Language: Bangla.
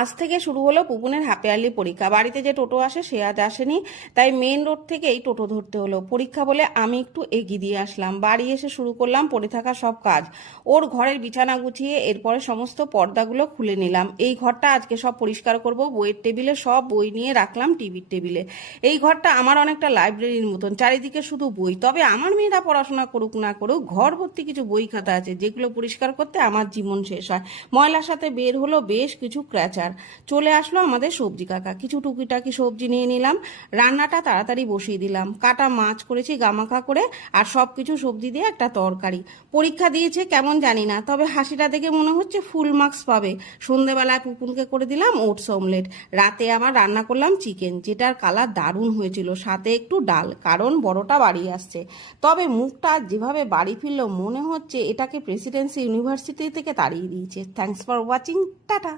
আজ থেকে শুরু হলো পুপুনের হাফ ইয়ারলি পরীক্ষা। বাড়িতে যে টোটো আসে সে আজ আসেনি, তাই মেন রোড থেকেই টোটো ধরতে হলো। পরীক্ষা বলে আমি একটু এগিয়ে দিয়ে আসলাম। বাড়ি এসে শুরু করলাম পড়ে থাকা সব কাজ। ওর ঘরের বিছানা গুছিয়ে এরপরে সমস্ত পর্দাগুলো খুলে নিলাম। এই ঘরটা আজকে সব পরিষ্কার করব। বইয়ের টেবিলে সব বই নিয়ে রাখলাম টিভির টেবিলে। এই ঘরটা আমার অনেকটা লাইব্রেরির মতন, চারিদিকে শুধু বই। তবে আমার মেয়েরা পড়াশোনা করুক না করুক, ঘর ভর্তি কিছু বই খাতা আছে যেগুলো পরিষ্কার করতে আমার জীবন শেষ হয়। ময়লার সাথে বের হলো বেশ কিছু ক্র্যাচার। চলে আসলো আমাদের সবজি কাকা। কিছু টুকিটাকি সবজি নিয়ে নিলাম। রান্নাটা তাড়াতাড়ি বসিয়ে দিলাম। কাটা মাছ করেছি গামাখা করে, আর সব কিছু সবজি দিয়ে একটা তরকারি। পরীক্ষা দিয়েছে কেমন জানি না, তবে হাসিটা দেখে মনে হচ্ছে ফুল মার্কস পাবে। সন্ধেবেলায় পুপুনকে করে দিলাম ওটস অমলেট। রাতে আবার রান্না করলাম চিকেন, যেটার কালার দারুণ হয়েছিল, সাথে একটু ডাল, কারণ বড়টা বাড়ি আসছে। তবে মুখটা যেভাবে বাড়ি ফিরল, মনে হচ্ছে এটাকে প্রেসিডেন্সি ইউনিভার্সিটি থেকে তাড়িয়ে দিয়েছে। Thanks for watching, tata.